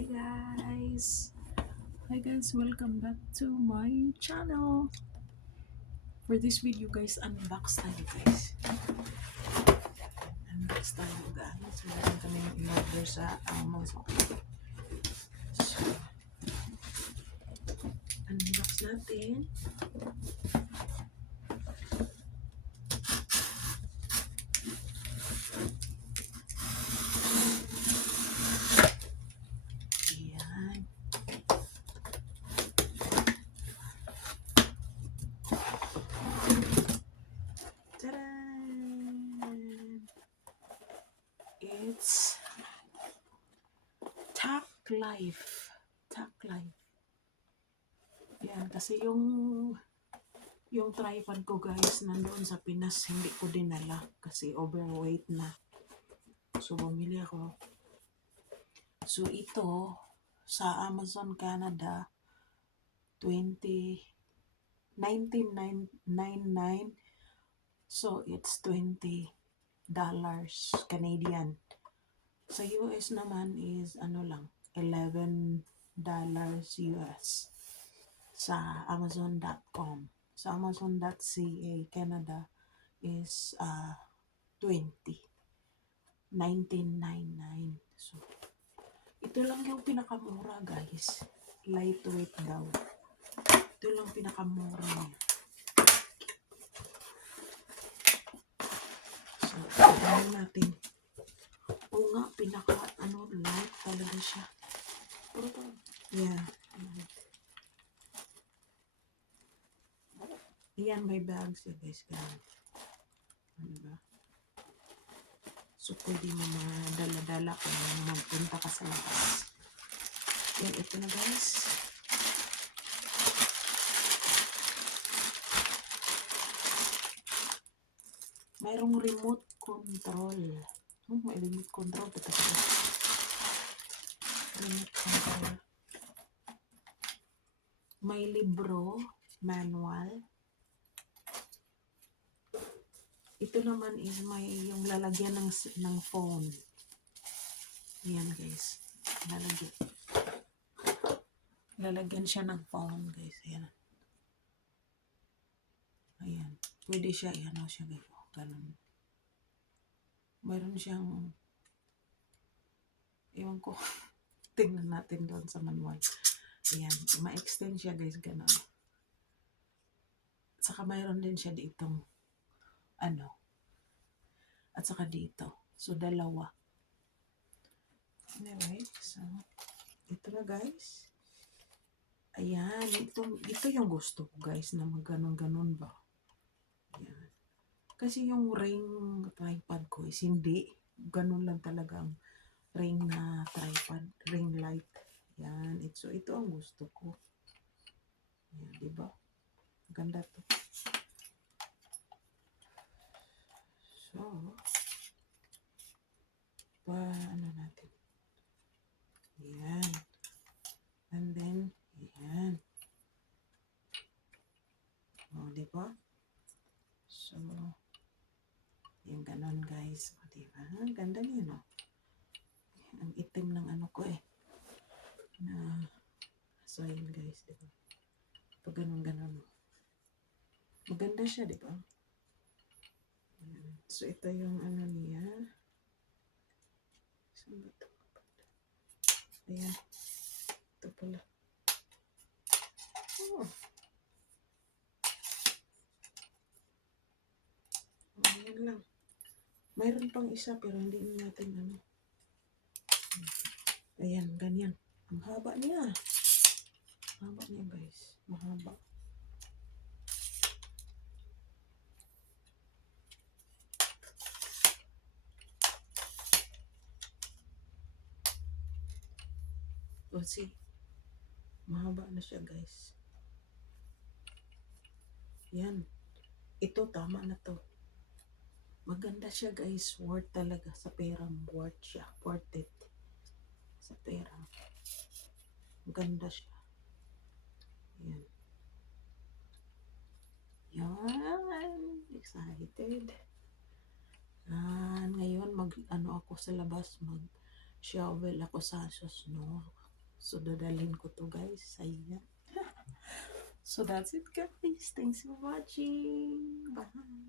Hi guys! Hi guys, welcome back to my channel. For this video guys, unbox tayo guys. Unbox tayo guys. Meron kami in-order sa Amazon. So, unbox natin. Ayan. Tadaan! It's Tack Life. Tack Life. Yan, kasi yung tripod ko guys, nandoon sa Pinas, hindi ko dinala kasi overweight na. So, bumili ako. So, ito, sa Amazon Canada, 1999. So, it's $20 Canadian. Sa US naman is, $11 US. Sa Amazon.com. Sa Amazon.ca Canada is 1999. So, ito lang yung pinakamura guys. Lightweight daw. Ito lang pinakamura niya. So, ano natin. Oo nga, light talaga siya. Yeah. Yan, may bags ya guys. Diba? So, pwede mo madala-dala kung magpunta ka sa labas. Yan, ito na guys. Mayroong remote control. May remote control. Remote control. May libro, manual. Ito naman is may yung lalagyan ng phone. Ayan guys. Lalagyan siya ng phone guys. Ayan. Ayan. Pwede siya. Ayan o siya guys. Ganun. Mayroon siyang ewan ko. Tingnan natin doon sa manual. Ayan. Ma-extend siya guys. Ganun. Saka mayroon din siya ditong at saka dito. So, dalawa. Anyway, so, ito na guys. Ayan, ito yung gusto ko guys na magganon-ganon ba. Ayan. Kasi yung ring tripod ko is hindi. Ganon lang talaga ang ring na tripod, ring light. Ayan, so ito ang gusto ko. Ayan, diba? Ganda to. So, natin. Ayan. And then, ayan. O, diba? So, yung ganon guys. O, diba? Ganda niya, no? Ang itim ng ko na soil guys, diba? Pag ganon-ganon. Maganda siya, diba? So, ito yung niya. Saan ba ito? Ayan. Ito pala. Oh. Ayan lang. Mayroon pang isa pero hindi natin Ayan, ganyan. Ang haba niya. Haba niya guys. Mahaba. O, see. Mahaba na siya guys. Yan. Ito, tama na to. Maganda siya guys. Worth talaga sa pera. Worth siya. Worth it. Sa pera. Maganda siya. Yan. Yan. Excited. Ngayon, ako sa labas. Mag-shovel ako sa snow. So, dadalhin ko to guys. Ayan. So, that's it guys. Thanks for watching. Bye.